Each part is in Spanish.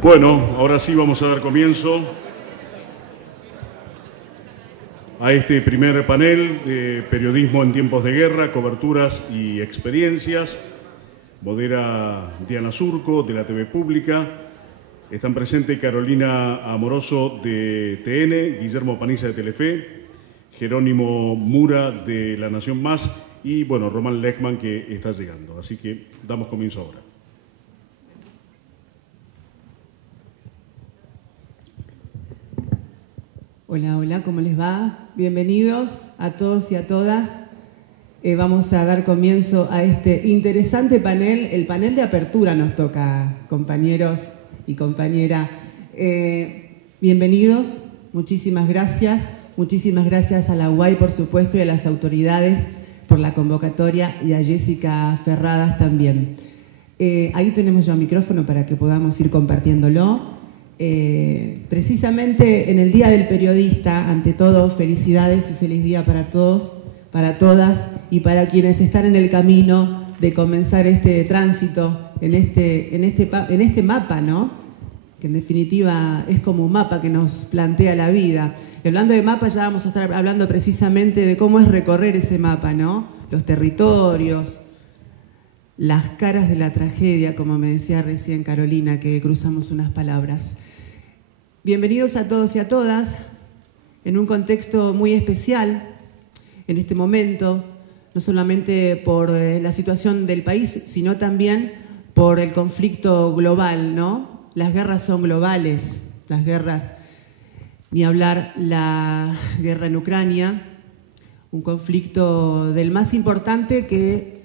Bueno, ahora sí vamos a dar comienzo a este primer panel de periodismo en tiempos de guerra, coberturas y experiencias. Modera Diana Surco, de la TV Pública. Están presentes Carolina Amoroso, de TN, Guillermo Paniza, de Telefe, Jerónimo Mura, de La Nación Más, y, bueno, Román Lechman, que está llegando. Así que damos comienzo ahora. Hola, hola, ¿cómo les va? Bienvenidos a todos y a todas. Vamos a dar comienzo a este interesante panel. El panel de apertura nos toca, compañeros y compañera. Bienvenidos, muchísimas gracias. Muchísimas gracias a la UAI, por supuesto, y a las autoridades por la convocatoria, y a Jessica Ferradas también. Ahí tenemos ya un micrófono para que podamos ir compartiéndolo. Precisamente en el Día del Periodista, ante todo, felicidades y feliz día para todos, para todas y para quienes están en el camino de comenzar este tránsito en este mapa, ¿no? Que en definitiva es como un mapa que nos plantea la vida. Y hablando de mapa, ya vamos a estar hablando precisamente de cómo es recorrer ese mapa, ¿no? Los territorios, las caras de la tragedia, como me decía recién Carolina, que cruzamos unas palabras. Bienvenidos a todos y a todas, en un contexto muy especial en este momento, no solamente por la situación del país, sino también por el conflicto global, ¿no? Las guerras son globales, las guerras, ni hablar la guerra en Ucrania, un conflicto del más importante que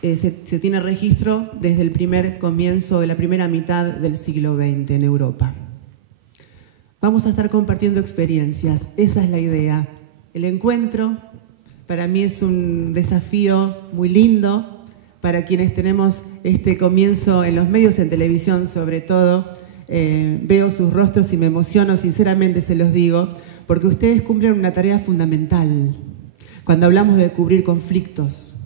se tiene registro desde el primer comienzo de la primera mitad del siglo XX en Europa. Vamos a estar compartiendo experiencias, esa es la idea. El encuentro para mí es un desafío muy lindo, para quienes tenemos este comienzo en los medios, en televisión sobre todo. Veo sus rostros y me emociono, sinceramente se los digo, porque ustedes cumplen una tarea fundamental. Cuando hablamos de cubrir conflictos,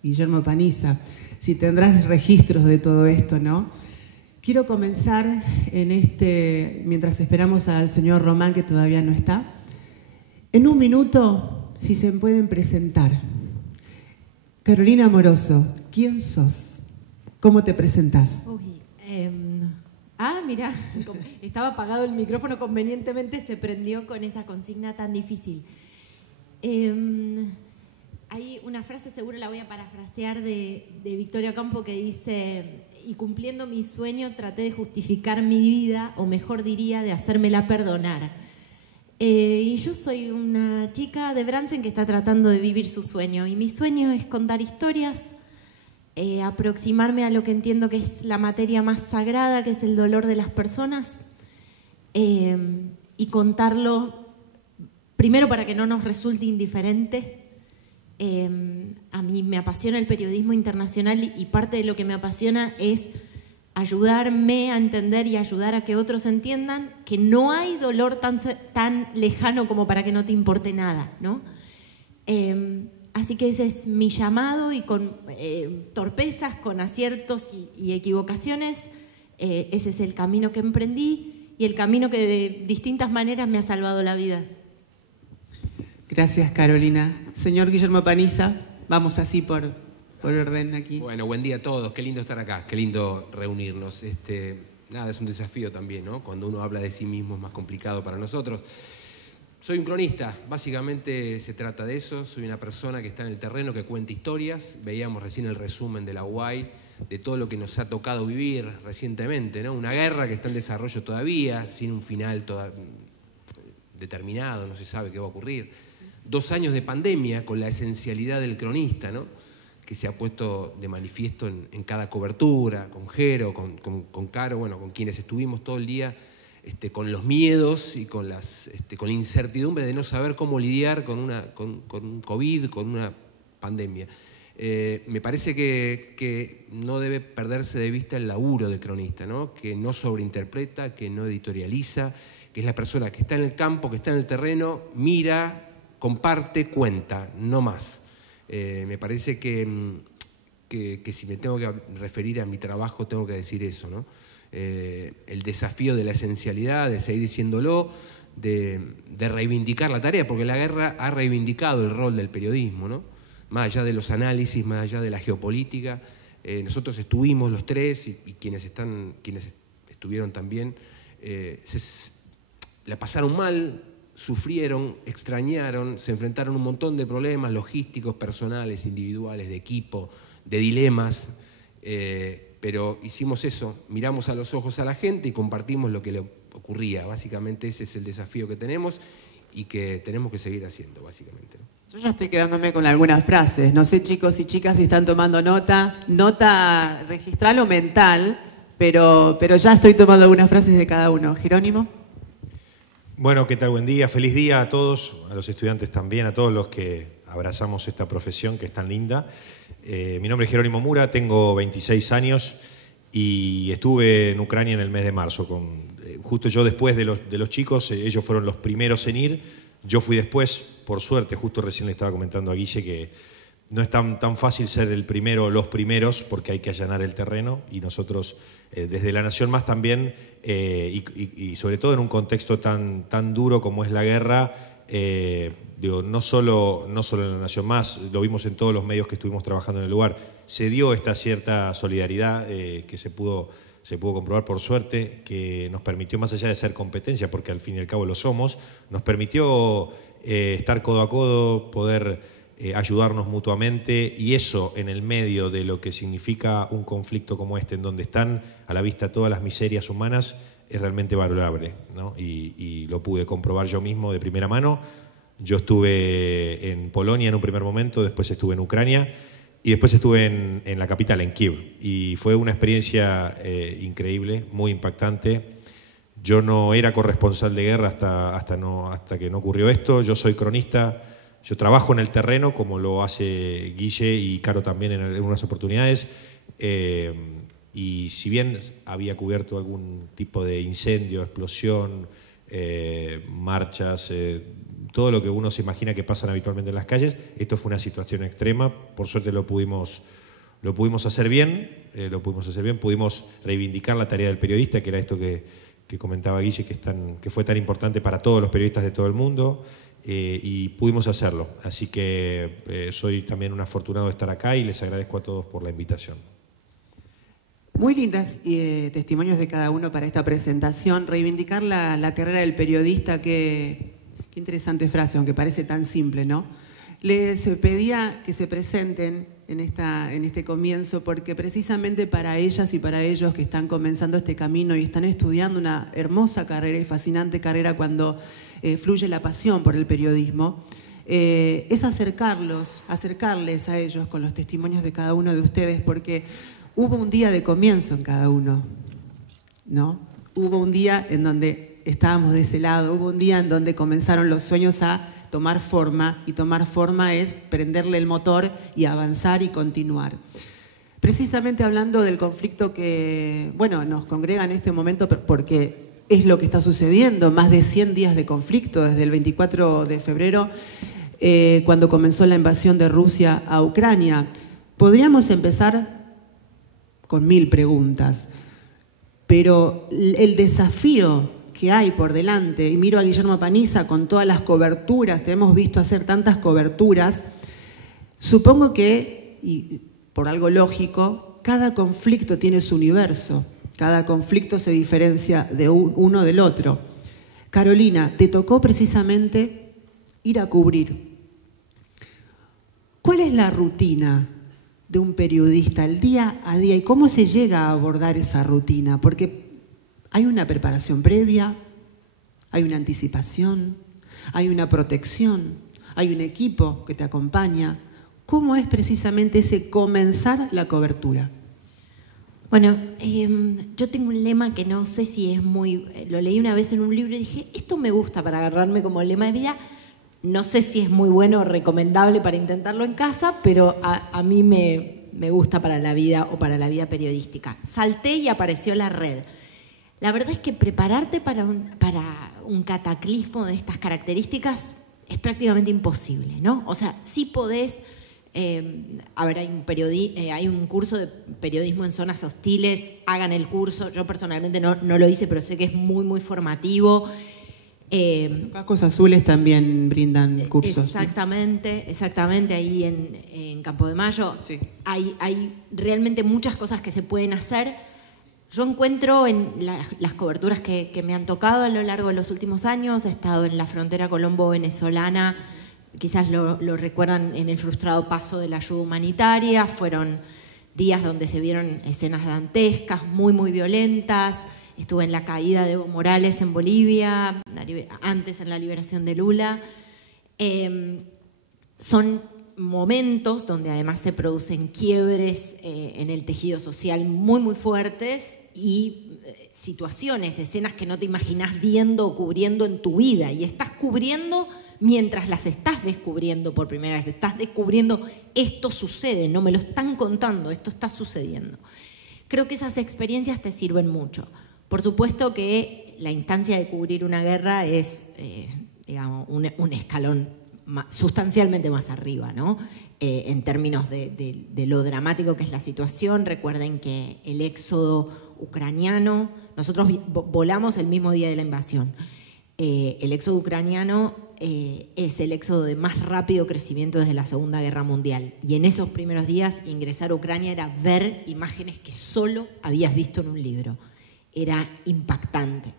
Guillermo Paniza, si tendrás registros de todo esto, ¿no? Quiero comenzar mientras esperamos al señor Román, que todavía no está. En un minuto, si se pueden presentar. Carolina Amoroso, ¿quién sos? ¿Cómo te presentás? Mira, estaba apagado el micrófono, convenientemente se prendió con esa consigna tan difícil. Hay una frase, seguro la voy a parafrasear, de Victoria Campo, que dice: y cumpliendo mi sueño traté de justificar mi vida, o mejor diría, de hacérmela perdonar. Y yo soy una chica de Bransen que está tratando de vivir su sueño, y mi sueño es contar historias, aproximarme a lo que entiendo que es la materia más sagrada, que es el dolor de las personas, y contarlo primero para que no nos resulte indiferente. A mí me apasiona el periodismo internacional, y parte de lo que me apasiona es ayudarme a entender y ayudar a que otros entiendan que no hay dolor tan lejano como para que no te importe nada, ¿no? Así que ese es mi llamado, y con torpezas, con aciertos y equivocaciones, ese es el camino que emprendí, y el camino que de distintas maneras me ha salvado la vida. Gracias, Carolina. Señor Guillermo Paniza, vamos así por orden aquí. Bueno, buen día a todos. Qué lindo estar acá, qué lindo reunirnos. Nada, es un desafío también, ¿no? Cuando uno habla de sí mismo es más complicado para nosotros. Soy un cronista, básicamente se trata de eso. Soy una persona que está en el terreno, que cuenta historias. Veíamos recién el resumen de la UAI, de todo lo que nos ha tocado vivir recientemente, ¿no? Una guerra que está en desarrollo todavía, sin un final determinado, no se sabe qué va a ocurrir. 2 años de pandemia, con la esencialidad del cronista, ¿no? Que se ha puesto de manifiesto en cada cobertura, con Jero, con Caro, bueno, con quienes estuvimos todo el día, con los miedos y con la incertidumbre de no saber cómo lidiar con un COVID, con una pandemia. Me parece que no debe perderse de vista el laburo del cronista, ¿no? Que no sobreinterpreta, que no editorializa, que es la persona que está en el campo, que está en el terreno, mira, comparte, cuenta, no más. Me parece que si me tengo que referir a mi trabajo, tengo que decir eso, ¿no? el desafío de la esencialidad, de seguir diciéndolo, de reivindicar la tarea, porque la guerra ha reivindicado el rol del periodismo, ¿no? Más allá de los análisis, más allá de la geopolítica. Nosotros estuvimos los tres y quienes estuvieron también, la pasaron mal, sufrieron, extrañaron, se enfrentaron a un montón de problemas logísticos, personales, individuales, de equipo, de dilemas, pero hicimos eso, miramos a los ojos a la gente y compartimos lo que le ocurría. Básicamente ese es el desafío que tenemos y que tenemos que seguir haciendo, básicamente, ¿no? Yo ya estoy quedándome con algunas frases. No sé, chicos y chicas, si están tomando nota registral o mental, pero ya estoy tomando algunas frases de cada uno. Jerónimo. Bueno, ¿qué tal? Buen día, feliz día a todos, a los estudiantes también, a todos los que abrazamos esta profesión que es tan linda. Mi nombre es Jerónimo Mura, tengo 26 años y estuve en Ucrania en el mes de marzo. Justo yo después de los chicos, ellos fueron los primeros en ir. Yo fui después, por suerte, justo recién le estaba comentando a Guille que no es tan fácil ser el primero o los primeros porque hay que allanar el terreno y nosotros desde La Nación Más también y sobre todo en un contexto tan duro como es la guerra, no solo en La Nación Más, lo vimos en todos los medios que estuvimos trabajando en el lugar, se dio esta cierta solidaridad que se pudo comprobar por suerte, que nos permitió, más allá de ser competencia, porque al fin y al cabo lo somos, nos permitió estar codo a codo, poder ayudarnos mutuamente, y eso en el medio de lo que significa un conflicto como este, en donde están a la vista todas las miserias humanas, es realmente valorable, ¿no? Y lo pude comprobar yo mismo de primera mano. Yo estuve en Polonia en un primer momento, después estuve en Ucrania, y después estuve en la capital, en Kiev, y fue una experiencia increíble, muy impactante. Yo no era corresponsal de guerra hasta que no ocurrió esto. Yo soy cronista, yo trabajo en el terreno, como lo hace Guille y Caro también en algunas oportunidades, y si bien había cubierto algún tipo de incendio, explosión, marchas, todo lo que uno se imagina que pasan habitualmente en las calles, esto fue una situación extrema. Por suerte lo pudimos hacer bien, pudimos reivindicar la tarea del periodista, que era esto que comentaba Guille, que fue tan importante para todos los periodistas de todo el mundo, y pudimos hacerlo. Así que soy también un afortunado de estar acá y les agradezco a todos por la invitación. Muy lindas testimonios de cada uno para esta presentación. Reivindicar la carrera del periodista, Qué interesante frase, aunque parece tan simple, ¿no? Les pedía que se presenten en este comienzo porque precisamente para ellas y para ellos que están comenzando este camino y están estudiando una hermosa carrera y fascinante carrera cuando fluye la pasión por el periodismo, es acercarles a ellos con los testimonios de cada uno de ustedes, porque hubo un día de comienzo en cada uno, ¿no? Hubo un día en donde estábamos de ese lado, hubo un día en donde comenzaron los sueños a tomar forma, y tomar forma es prenderle el motor y avanzar y continuar. Precisamente hablando del conflicto que, bueno, nos congrega en este momento porque es lo que está sucediendo, más de 100 días de conflicto desde el 24 de febrero, cuando comenzó la invasión de Rusia a Ucrania. Podríamos empezar con 1000 preguntas, pero el desafío que hay por delante, y miro a Guillermo Paniza con todas las coberturas, te hemos visto hacer tantas coberturas, supongo que, y por algo lógico, cada conflicto tiene su universo, cada conflicto se diferencia de uno del otro. Carolina, te tocó precisamente ir a cubrir. ¿Cuál es la rutina de un periodista, el día a día, y cómo se llega a abordar esa rutina? Porque hay una preparación previa, hay una anticipación, hay una protección, hay un equipo que te acompaña. ¿Cómo es precisamente ese comenzar la cobertura? Bueno, yo tengo un lema que no sé si es muy... Lo leí una vez en un libro y dije, esto me gusta para agarrarme como lema de vida. No sé si es muy bueno o recomendable para intentarlo en casa, pero a mí me gusta para la vida o para la vida periodística. Salté y apareció la red. La verdad es que prepararte para un cataclismo de estas características es prácticamente imposible, ¿no? O sea, sí podés A ver, hay un curso de periodismo en zonas hostiles, hagan el curso. Yo personalmente no lo hice, pero sé que es muy, muy formativo. Cascos Azules también brindan cursos. Exactamente, exactamente, ahí en Campo de Mayo. Sí. Hay realmente muchas cosas que se pueden hacer. Yo encuentro en las coberturas que me han tocado a lo largo de los últimos años, he estado en la frontera colombo-venezolana, quizás lo recuerdan en el frustrado paso de la ayuda humanitaria, fueron días donde se vieron escenas dantescas, muy, muy violentas. Estuve en la caída de Evo Morales en Bolivia, antes en la liberación de Lula. Son momentos donde además se producen quiebres en el tejido social muy, muy fuertes y situaciones, escenas que no te imaginás viendo o cubriendo en tu vida. Y estás cubriendo mientras las estás descubriendo por primera vez. Estás descubriendo, esto sucede, no me lo están contando, esto está sucediendo. Creo que esas experiencias te sirven mucho. Por supuesto que la instancia de cubrir una guerra es, digamos, un escalón sustancialmente más arriba, ¿no? En términos de lo dramático que es la situación. Recuerden que el éxodo ucraniano, nosotros volamos el mismo día de la invasión. El éxodo ucraniano es el éxodo de más rápido crecimiento desde la Segunda Guerra Mundial. Y en esos primeros días ingresar a Ucrania era ver imágenes que solo habías visto en un libro. Era impactante.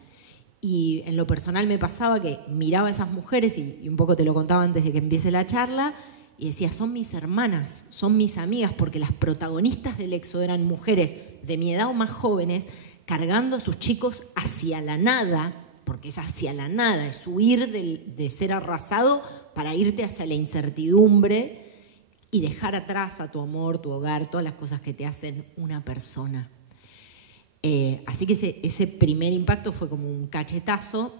Y en lo personal me pasaba que miraba a esas mujeres, y un poco te lo contaba antes de que empiece la charla, y decía, son mis hermanas, son mis amigas, porque las protagonistas del éxodo eran mujeres de mi edad o más jóvenes, cargando a sus chicos hacia la nada, porque es hacia la nada, es huir de ser arrasado para irte hacia la incertidumbre y dejar atrás a tu amor, tu hogar, todas las cosas que te hacen una persona. Así que ese primer impacto fue como un cachetazo,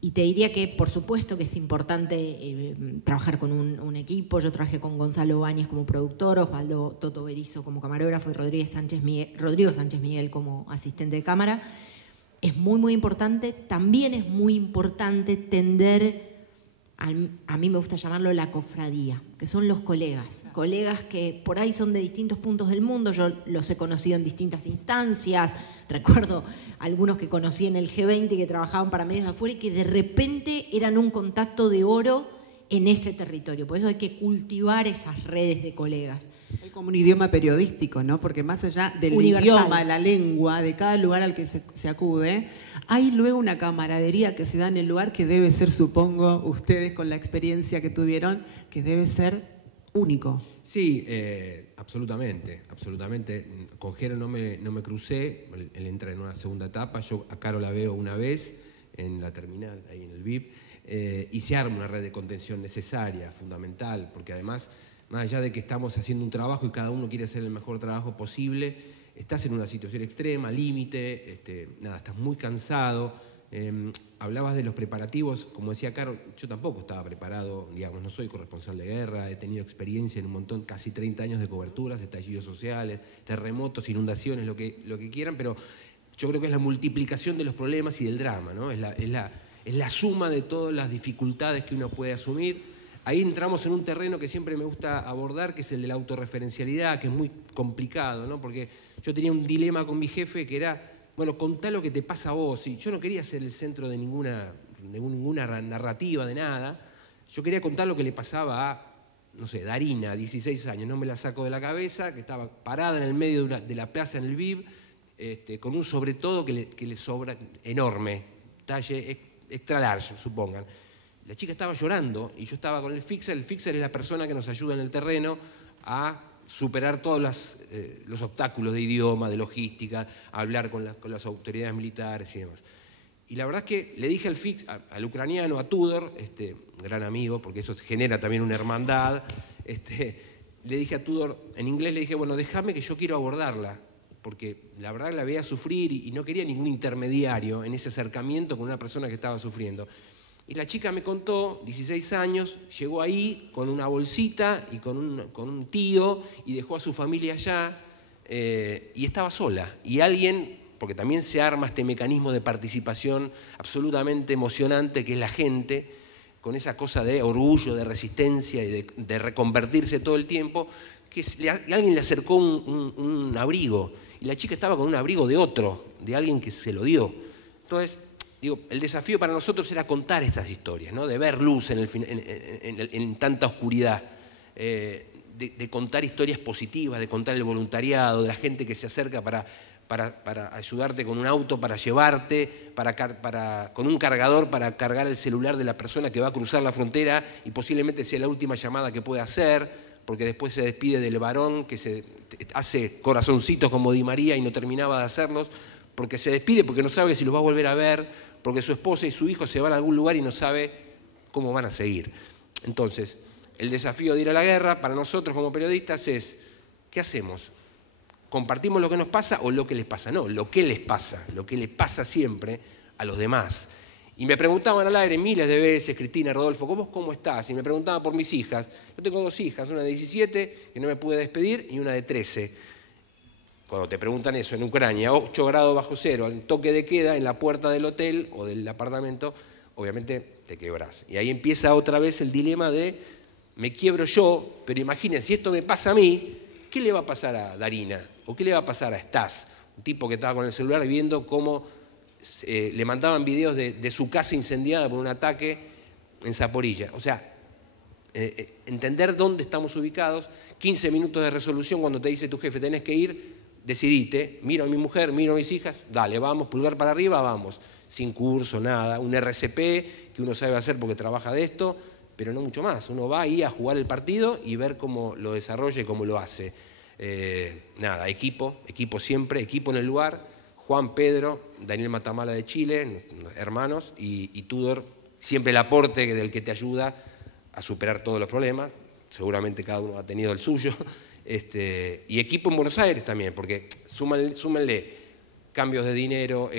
y te diría que por supuesto que es importante trabajar con un equipo. Yo trabajé con Gonzalo Báñez como productor, Osvaldo Toto Berizo como camarógrafo y Rodrigo Sánchez Miguel como asistente de cámara. Es muy, muy importante. También es muy importante tender, a mí me gusta llamarlo la cofradía, que son los colegas que por ahí son de distintos puntos del mundo. Yo los he conocido en distintas instancias. Recuerdo algunos que conocí en el G20 que trabajaban para medios de afuera y que de repente eran un contacto de oro en ese territorio. Por eso hay que cultivar esas redes de colegas. Hay como un idioma periodístico, ¿no? Porque más allá del universal, idioma, la lengua, de cada lugar al que se acude, hay luego una camaradería que se da en el lugar que debe ser, supongo, ustedes con la experiencia que tuvieron, que debe ser único. Sí, absolutamente, absolutamente. Con Jero no me crucé, él entra en una segunda etapa, yo a Caro la veo una vez en la terminal, ahí en el VIP, y se arma una red de contención necesaria, fundamental, porque además, más allá de que estamos haciendo un trabajo y cada uno quiere hacer el mejor trabajo posible, estás en una situación extrema, límite, estás muy cansado. Hablabas de los preparativos, como decía Caro, yo tampoco estaba preparado, digamos, no soy corresponsal de guerra, he tenido experiencia en un montón, casi 30 años de coberturas, estallidos sociales, terremotos, inundaciones, lo que quieran, pero yo creo que es la multiplicación de los problemas y del drama, ¿no? Es la suma de todas las dificultades que uno puede asumir. Ahí entramos en un terreno que siempre me gusta abordar, que es el de la autorreferencialidad, que es muy complicado, ¿no? Porque yo tenía un dilema con mi jefe que era, bueno, contá lo que te pasa a vos. Y yo no quería ser el centro de ninguna narrativa, de nada. Yo quería contar lo que le pasaba a, no sé, Darina, 16 años, no me la saco de la cabeza, que estaba parada en el medio de la plaza en el VIP, con un sobre todo que le sobra enorme, talle extra large, supongan. La chica estaba llorando y yo estaba con el fixer. El fixer es la persona que nos ayuda en el terreno a superar todos los obstáculos de idioma, de logística, a hablar con las autoridades militares y demás. Y la verdad es que le dije al ucraniano, a Tudor, gran amigo, porque eso genera también una hermandad, le dije a Tudor, en inglés le dije, bueno, déjame que yo quiero abordarla, porque la verdad la veía sufrir y no quería ningún intermediario en ese acercamiento con una persona que estaba sufriendo. Y la chica me contó, 16 años, llegó ahí con una bolsita y con un tío y dejó a su familia allá y estaba sola. Y alguien, porque también se arma este mecanismo de participación absolutamente emocionante que es la gente, con esa cosa de orgullo, de resistencia y de reconvertirse todo el tiempo, que alguien le acercó un abrigo y la chica estaba con un abrigo de otro, de alguien que se lo dio. Entonces, digo, el desafío para nosotros era contar estas historias, ¿no? De ver luz en tanta oscuridad, de contar historias positivas, de contar el voluntariado, de la gente que se acerca para ayudarte con un auto, para llevarte, con un cargador para cargar el celular de la persona que va a cruzar la frontera y posiblemente sea la última llamada que pueda hacer, porque después se despide del varón que se hace corazoncitos como Di María y no terminaba de hacerlos, porque se despide porque no sabe si los va a volver a ver, porque su esposa y su hijo se van a algún lugar y no sabe cómo van a seguir. Entonces, el desafío de ir a la guerra para nosotros como periodistas es, ¿qué hacemos? ¿Compartimos lo que nos pasa o lo que les pasa? No, lo que les pasa, lo que le pasa siempre a los demás. Y me preguntaban al aire miles de veces, Cristina, Rodolfo, ¿vos cómo estás? Y me preguntaban por mis hijas. Yo tengo 2 hijas, una de 17, que no me pude despedir, y una de 13. Cuando te preguntan eso en Ucrania, 8 grados bajo cero, en toque de queda, en la puerta del hotel o del apartamento, obviamente te quebrás. Y ahí empieza otra vez el dilema de, me quiebro yo, pero imaginen, si esto me pasa a mí, ¿qué le va a pasar a Darina? ¿O qué le va a pasar a Stas? Un tipo que estaba con el celular viendo cómo le mandaban videos de su casa incendiada por un ataque en Zaporilla. O sea, entender dónde estamos ubicados, 15 minutos de resolución cuando te dice tu jefe, tenés que ir, decidite, miro a mi mujer, miro a mis hijas, dale, vamos, pulgar para arriba, vamos. Sin curso, nada, un RCP que uno sabe hacer porque trabaja de esto, pero no mucho más. Uno va ahí a jugar el partido y ver cómo lo desarrolla y cómo lo hace. Nada, equipo siempre, equipo en el lugar. Juan, Pedro, Daniel Matamala de Chile, hermanos, y Tudor, siempre el aporte del que te ayuda a superar todos los problemas. Seguramente cada uno ha tenido el suyo. Y equipo en Buenos Aires también, porque súmenle cambios de dinero,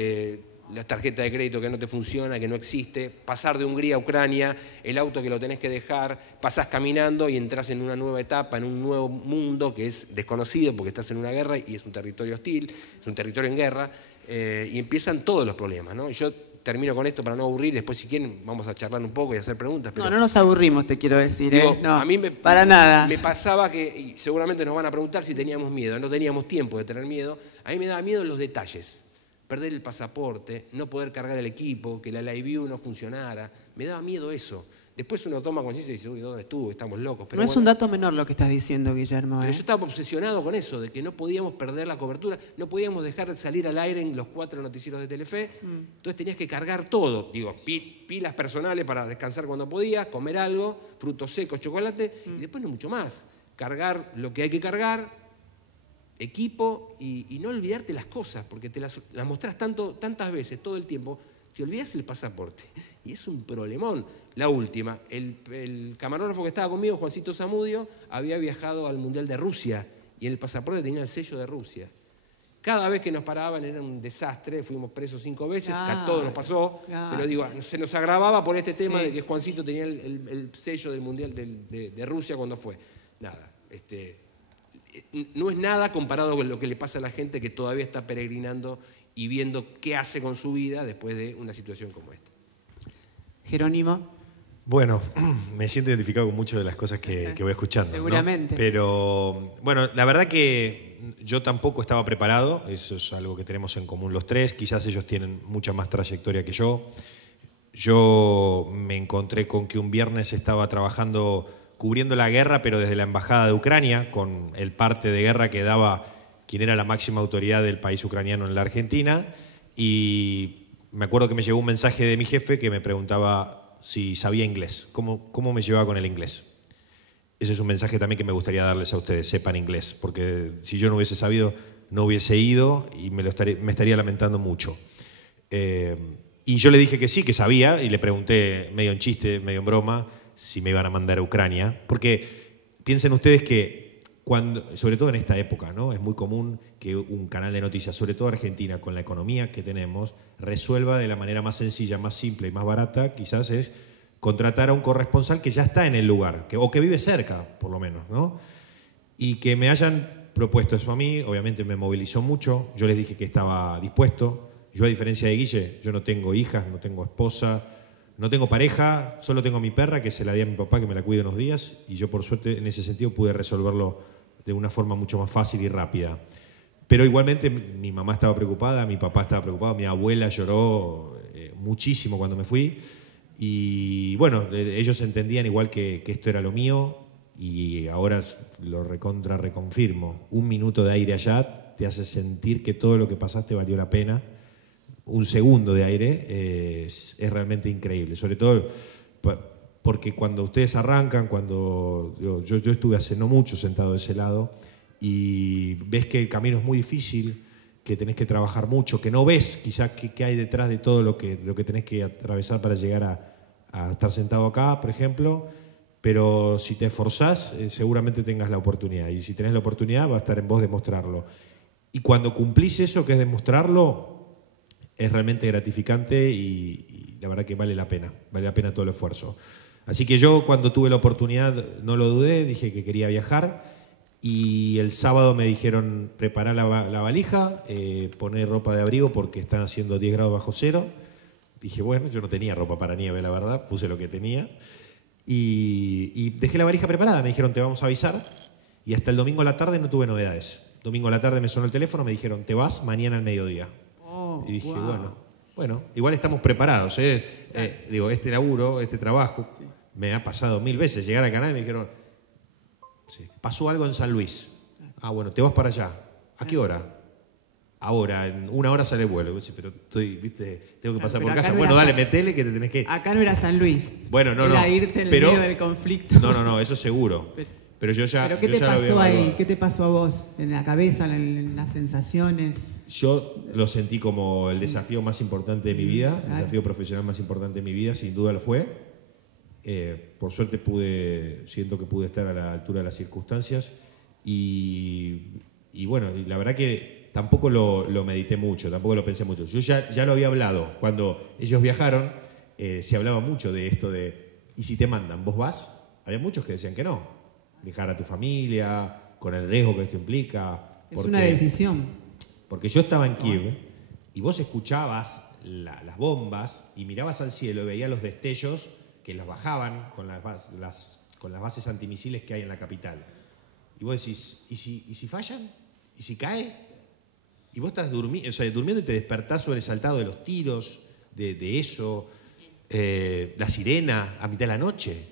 la tarjeta de crédito que no te funciona, que no existe, pasar de Hungría a Ucrania, el auto que lo tenés que dejar, pasás caminando y entras en una nueva etapa, en un nuevo mundo que es desconocido porque estás en una guerra y es un territorio hostil, es un territorio en guerra, y empiezan todos los problemas, ¿no? Y yo termino con esto para no aburrir, después si quieren vamos a charlar un poco y hacer preguntas. Pero, no nos aburrimos, te quiero decir. Digo, no, a mí para nada. Me pasaba que, y seguramente nos van a preguntar si teníamos miedo, no teníamos tiempo de tener miedo, a mí me daba miedo los detalles. Perder el pasaporte, no poder cargar el equipo, que la Live View no funcionara. Me daba miedo eso. Después uno toma conciencia y dice, uy, ¿dónde estuve? Estamos locos. Pero no es un dato menor lo que estás diciendo, Guillermo. Pero yo estaba obsesionado con eso, de que no podíamos perder la cobertura, no podíamos dejar de salir al aire en los 4 noticieros de Telefe. Entonces tenías que cargar todo. Digo, pilas personales para descansar cuando podías, comer algo, frutos secos, chocolate, y después no mucho más. Cargar lo que hay que cargar, equipo y no olvidarte las cosas, porque te las mostrás tantas veces, todo el tiempo, te olvidás el pasaporte. Y es un problemón. La última, el camarógrafo que estaba conmigo, Juancito Zamudio, había viajado al Mundial de Rusia y en el pasaporte tenía el sello de Rusia. Cada vez que nos paraban era un desastre, fuimos presos 5 veces, a todos nos pasó, pero digo, se nos agravaba por este tema de que Juancito tenía el sello del Mundial de Rusia cuando fue. Nada, no es nada comparado con lo que le pasa a la gente que todavía está peregrinando y viendo qué hace con su vida después de una situación como esta. Jerónimo. Bueno, me siento identificado con muchas de las cosas que voy escuchando. Seguramente. ¿No? Pero, bueno, la verdad que yo tampoco estaba preparado, eso es algo que tenemos en común los tres, quizás ellos tienen mucha más trayectoria que yo. Yo me encontré con que un viernes estaba trabajando cubriendo la guerra, pero desde la Embajada de Ucrania, con el parte de guerra que daba quien era la máxima autoridad del país ucraniano en la Argentina, y me acuerdo que me llegó un mensaje de mi jefe que me preguntaba si sabía inglés, cómo me llevaba con el inglés. Ese es un mensaje también que me gustaría darles a ustedes, sepan inglés, porque si yo no hubiese sabido, no hubiese ido y me estaría lamentando mucho. Y yo le dije que sí, que sabía, y le pregunté medio en chiste, medio en broma, si me iban a mandar a Ucrania, porque piensen ustedes que sobre todo en esta época, ¿no? Es muy común que un canal de noticias, sobre todo Argentina, con la economía que tenemos, resuelva de la manera más sencilla, más simple y más barata, quizás es contratar a un corresponsal que ya está en el lugar, o que vive cerca, por lo menos, ¿no? Y que me hayan propuesto eso a mí, obviamente me movilizó mucho, yo les dije que estaba dispuesto. Yo, a diferencia de Guille, yo no tengo hijas, no tengo esposa, No tengo pareja, solo tengo mi perra, que se la di a mi papá, que me la cuida unos días, y yo por suerte en ese sentido pude resolverlo de una forma mucho más fácil y rápida. Pero igualmente mi mamá estaba preocupada, mi papá estaba preocupado, mi abuela lloró muchísimo cuando me fui. Y bueno, ellos entendían igual que esto era lo mío, y ahora lo reconfirmo. 1 minuto de aire allá te hace sentir que todo lo que pasaste valió la pena. 1 segundo de aire es realmente increíble, sobre todo porque cuando ustedes arrancan, cuando yo estuve hace no mucho sentado de ese lado, y ves que el camino es muy difícil, que tenés que trabajar mucho, que no ves quizás qué hay detrás de todo lo que tenés que atravesar para llegar a estar sentado acá, por ejemplo, pero si te esforzás, seguramente tengas la oportunidad, y si tenés la oportunidad va a estar en vos demostrarlo. Y cuando cumplís eso, que es demostrarlo, es realmente gratificante y la verdad que vale la pena todo el esfuerzo. Así que yo cuando tuve la oportunidad no lo dudé, dije que quería viajar, y el sábado me dijeron preparar la valija, poner ropa de abrigo porque están haciendo 10 grados bajo cero. Dije, bueno, yo no tenía ropa para nieve, la verdad, puse lo que tenía y dejé la valija preparada. Me dijeron, te vamos a avisar, y hasta el domingo a la tarde no tuve novedades. Domingo a la tarde me sonó el teléfono, me dijeron, te vas mañana al mediodía. Y dije, bueno, igual estamos preparados. Digo, este laburo, este trabajo, sí, me ha pasado 1000 veces. Llegar al canal y me dijeron, sí, pasó algo en San Luis. Ah, bueno, te vas para allá. ¿A qué hora? Ahora, en 1 hora sale el vuelo. Pero tengo que pasar por casa. Bueno, dale, metele que te tenés que... Acá no era San Luis. Bueno, no. Era irte en el medio del conflicto. No, eso seguro. Pero yo ya... ¿Pero qué te pasó ahí? ¿Qué te pasó a vos? ¿En la cabeza, en las sensaciones? Yo lo sentí como el desafío más importante de mi vida, el desafío profesional más importante de mi vida, sin duda lo fue. Por suerte siento que pude estar a la altura de las circunstancias y bueno, y la verdad que tampoco lo medité mucho, tampoco lo pensé mucho. Yo ya lo había hablado. Cuando ellos viajaron, se hablaba mucho de esto de, ¿y si te mandan? ¿Vos vas? Había muchos que decían que no. Dejar a tu familia, con el riesgo que esto implica. Es una decisión. Porque yo estaba en Kiev y vos escuchabas las bombas y mirabas al cielo y veías los destellos que los bajaban con las bases antimisiles que hay en la capital. Y vos decís, ¿y si fallan? ¿Y si cae? Y vos estás durmiendo y te despertás sobresaltado de los tiros, de eso, la sirena a mitad de la noche.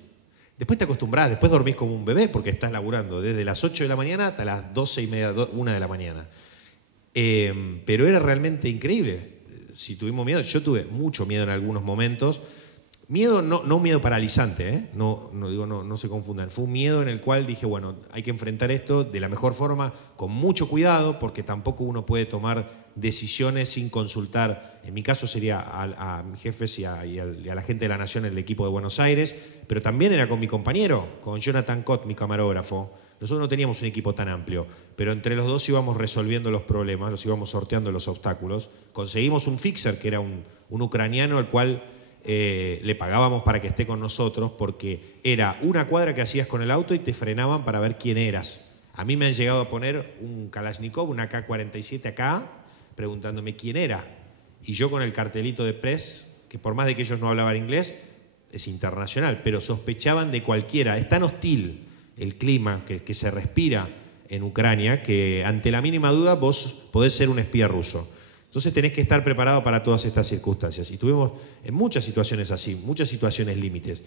Después te acostumbrás, después dormís como un bebé porque estás laburando desde las 8 de la mañana hasta las 12:30, 1 de la mañana. Pero era realmente increíble. Si tuvimos miedo, yo tuve mucho miedo en algunos momentos. Miedo, no un miedo paralizante, no se confundan. Fue un miedo en el cual dije, bueno, hay que enfrentar esto de la mejor forma, con mucho cuidado, porque tampoco uno puede tomar decisiones sin consultar. En mi caso sería a mis jefes y a la gente de la Nación, el equipo de Buenos Aires, pero también era con mi compañero, con Jonathan Cott, mi camarógrafo. Nosotros no teníamos un equipo tan amplio, pero entre los dos íbamos resolviendo los problemas, los íbamos sorteando los obstáculos. Conseguimos un fixer, que era un ucraniano al cual le pagábamos para que esté con nosotros, porque era una cuadra que hacías con el auto y te frenaban para ver quién eras. A mí me han llegado a poner un Kalashnikov, una AK-47 acá, preguntándome quién era. Y yo con el cartelito de press, que por más de que ellos no hablaban inglés, es internacional, pero sospechaban de cualquiera. Es tan hostil el clima que se respira en Ucrania que ante la mínima duda vos podés ser un espía ruso. Entonces tenés que estar preparado para todas estas circunstancias. Y tuvimos en muchas situaciones así, muchas situaciones límites,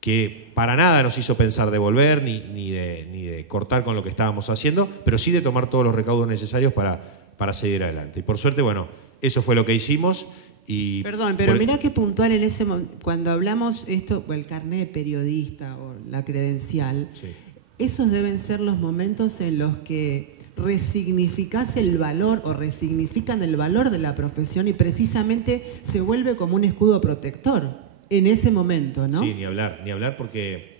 que para nada nos hizo pensar de volver ni de cortar con lo que estábamos haciendo, pero sí de tomar todos los recaudos necesarios para seguir adelante. Y por suerte, bueno, eso fue lo que hicimos. Y perdón, pero mirá qué puntual en ese momento, cuando hablamos esto, o el carnet de periodista o la credencial, sí, esos deben ser los momentos en los que resignificás el valor o resignifican el valor de la profesión y precisamente se vuelve como un escudo protector en ese momento, ¿no? Sí, ni hablar porque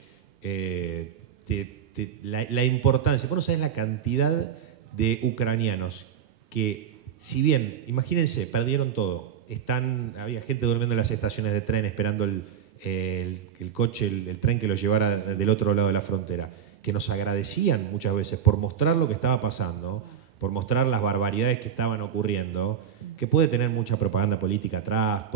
la importancia, vos no sabés la cantidad de ucranianos que, si bien, imagínense, perdieron todo. Había gente durmiendo en las estaciones de tren esperando el coche, el tren que los llevara del otro lado de la frontera, que nos agradecían muchas veces por mostrar lo que estaba pasando, por mostrar las barbaridades que estaban ocurriendo, que puede tener mucha propaganda política atrás,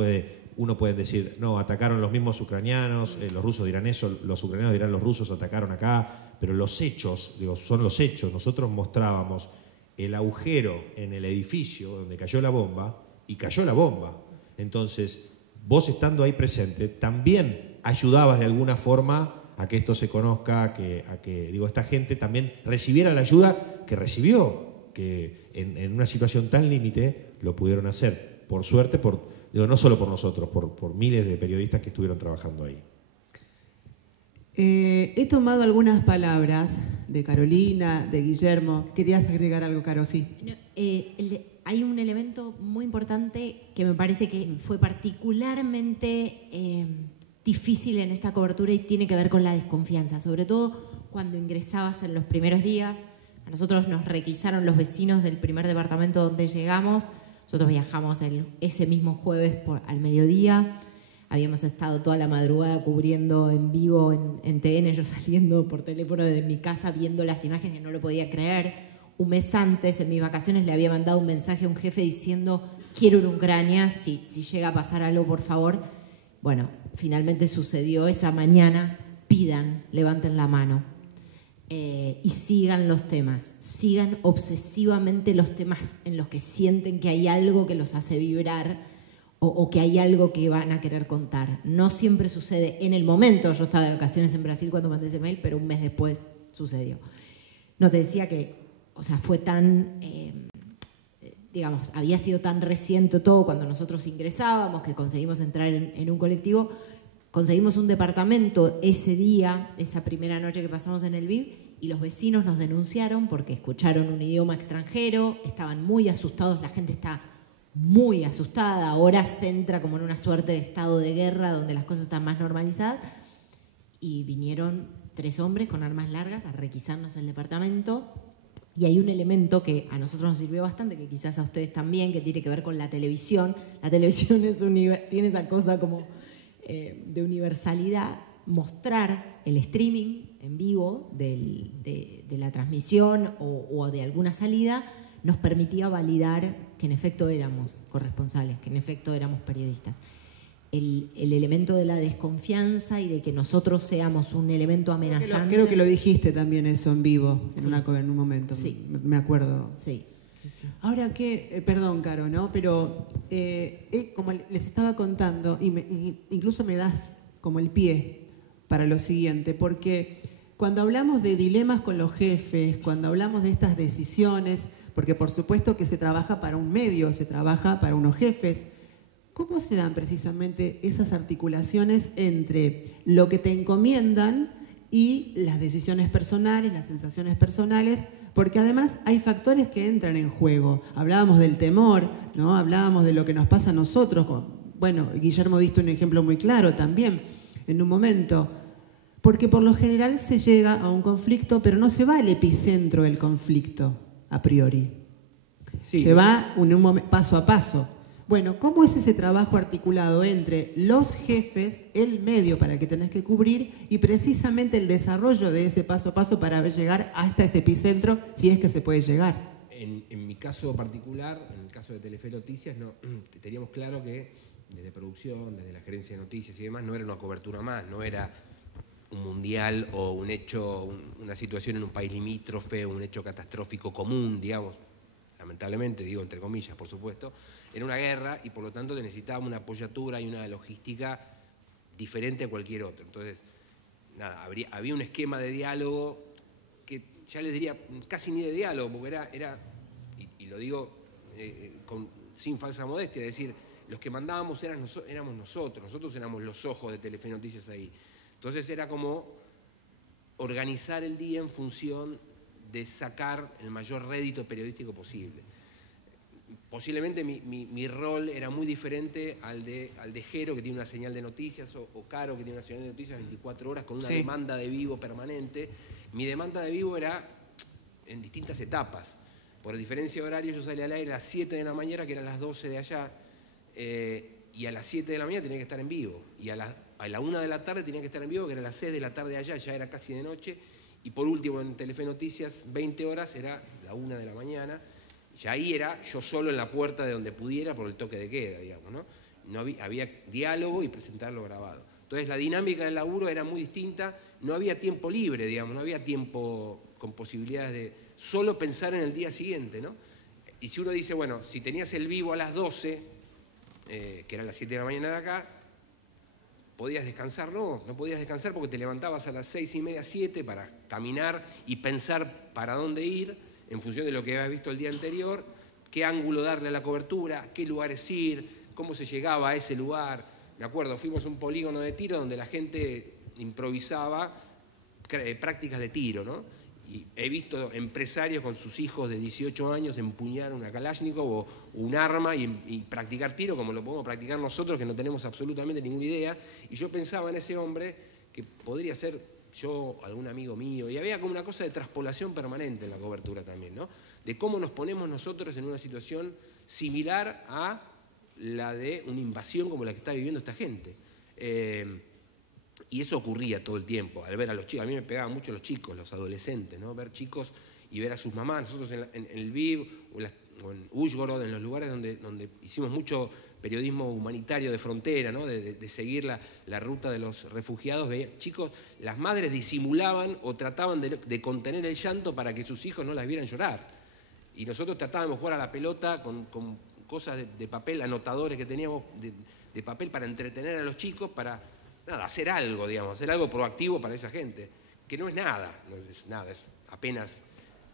uno puede decir, no, atacaron los mismos ucranianos, los rusos dirán eso, los ucranianos dirán los rusos atacaron acá, pero los hechos, digo, son los hechos. Nosotros mostrábamos el agujero en el edificio donde cayó la bomba y cayó la bomba. Entonces, vos estando ahí presente, también ayudabas de alguna forma a que esto se conozca, a que digo, esta gente también recibiera la ayuda que recibió, que en una situación tan límite lo pudieron hacer. Por suerte, digo, no solo por nosotros, por miles de periodistas que estuvieron trabajando ahí. He tomado algunas palabras de Carolina, de Guillermo. ¿Querías agregar algo, Caro? Sí. Hay un elemento muy importante que me parece que fue particularmente difícil en esta cobertura y tiene que ver con la desconfianza, sobre todo cuando ingresabas en los primeros días. A nosotros nos requisaron los vecinos del primer departamento donde llegamos. Nosotros viajamos ese mismo jueves al mediodía. Habíamos estado toda la madrugada cubriendo en vivo en TN, yo saliendo por teléfono de mi casa viendo las imágenes, no lo podía creer. Un mes antes, en mis vacaciones, le había mandado un mensaje a un jefe diciendo: quiero ir a Ucrania, si llega a pasar algo, por favor. Bueno, finalmente sucedió esa mañana. Pidan, levanten la mano y sigan los temas, sigan obsesivamente los temas en los que sienten que hay algo que los hace vibrar o que hay algo que van a querer contar. No siempre sucede en el momento. Yo estaba de vacaciones en Brasil cuando mandé ese mail, pero un mes después sucedió. No, te decía que, o sea, fue tan, digamos, había sido tan reciente todo cuando nosotros ingresábamos que conseguimos entrar en un colectivo. Conseguimos un departamento ese día, esa primera noche que pasamos en el VIV, y los vecinos nos denunciaron porque escucharon un idioma extranjero, estaban muy asustados, la gente está muy asustada, ahora se entra como en una suerte de estado de guerra donde las cosas están más normalizadas, y vinieron 3 hombres con armas largas a requisarnos el departamento. Y hay un elemento que a nosotros nos sirvió bastante, que quizás a ustedes también, que tiene que ver con la televisión. La televisión tiene esa cosa como de universalidad. Mostrar el streaming en vivo de la transmisión o de alguna salida nos permitía validar que en efecto éramos corresponsales, que en efecto éramos periodistas. El elemento de la desconfianza y de que nosotros seamos un elemento amenazante. Creo que lo dijiste también eso en vivo, en un momento, sí. Me acuerdo. Sí. Ahora que, perdón, Caro, ¿no? Pero como les estaba contando, incluso me das como el pie para lo siguiente, porque cuando hablamos de dilemas con los jefes, cuando hablamos de estas decisiones, porque por supuesto que se trabaja para un medio, se trabaja para unos jefes, ¿cómo se dan precisamente esas articulaciones entre lo que te encomiendan y las decisiones personales, las sensaciones personales? Porque además hay factores que entran en juego. Hablábamos del temor, ¿no? Hablábamos de lo que nos pasa a nosotros. Bueno, Guillermo diste un ejemplo muy claro también en un momento. Porque por lo general se llega a un conflicto, pero no se va al epicentro del conflicto a priori. Sí. Se va paso a paso. Bueno, ¿cómo es ese trabajo articulado entre los jefes, el medio para el que tenés que cubrir y precisamente el desarrollo de ese paso a paso para llegar hasta ese epicentro, si es que se puede llegar? En mi caso particular, en el caso de Telefe Noticias, no, teníamos claro que desde producción, desde la gerencia de noticias y demás, no era una cobertura más, no era un mundial o un hecho, una situación en un país limítrofe, un hecho catastrófico común, digamos. Lamentablemente, digo entre comillas, por supuesto, era una guerra y por lo tanto necesitábamos una apoyatura y una logística diferente a cualquier otro. Entonces, nada, había un esquema de diálogo que ya les diría casi ni de diálogo, porque era y lo digo sin falsa modestia, es decir, los que mandábamos éramos nosotros éramos los ojos de Telefe Noticias ahí. Entonces era como organizar el día en función de sacar el mayor rédito periodístico posible. Posiblemente mi rol era muy diferente al de Jero, que tiene una señal de noticias, o Caro, que tiene una señal de noticias 24 horas con una demanda de vivo permanente. Mi demanda de vivo era en distintas etapas. Por diferencia de horario, yo salía al aire a las 7 de la mañana, que eran las 12 de allá, y a las 7 de la mañana tenía que estar en vivo. Y a la 1 de la tarde tenía que estar en vivo, que era a las 6 de la tarde allá, ya era casi de noche. Y por último, en Telefe Noticias, 20 horas, era la 1 de la mañana. Ya ahí era yo solo en la puerta de donde pudiera por el toque de queda, digamos, ¿no? no había diálogo y presentarlo grabado. Entonces la dinámica del laburo era muy distinta, no había tiempo libre, digamos, no había tiempo con posibilidades de solo pensar en el día siguiente, ¿no? Y si uno dice, bueno, si tenías el vivo a las 12, que eran las 7 de la mañana de acá, ¿podías descansar? No podías descansar porque te levantabas a las 6:30, 7 para caminar y pensar para dónde ir en función de lo que habías visto el día anterior, qué ángulo darle a la cobertura, qué lugares ir, cómo se llegaba a ese lugar. Me acuerdo, fuimos a un polígono de tiro donde la gente improvisaba prácticas de tiro, ¿no? Y he visto empresarios con sus hijos de 18 años empuñar una Kalashnikov o un arma y practicar tiro como lo podemos practicar nosotros, que no tenemos absolutamente ninguna idea. Y yo pensaba en ese hombre que podría ser yo, algún amigo mío, y había como una cosa de traspolación permanente en la cobertura también, ¿no? De cómo nos ponemos nosotros en una situación similar a la de una invasión como la que está viviendo esta gente. Y eso ocurría todo el tiempo, al ver a los chicos. A mí me pegaban mucho los chicos, los adolescentes, ¿no? Ver chicos y ver a sus mamás. Nosotros en el Lviv o en Uzhgorod, en los lugares donde hicimos mucho periodismo humanitario de frontera, ¿no? de seguir la ruta de los refugiados, veía, chicos, las madres disimulaban o trataban de contener el llanto para que sus hijos no las vieran llorar. Y nosotros tratábamos de jugar a la pelota con cosas de papel, anotadores que teníamos de papel para entretener a los chicos, para hacer algo, digamos, hacer algo proactivo para esa gente, que no es nada, es apenas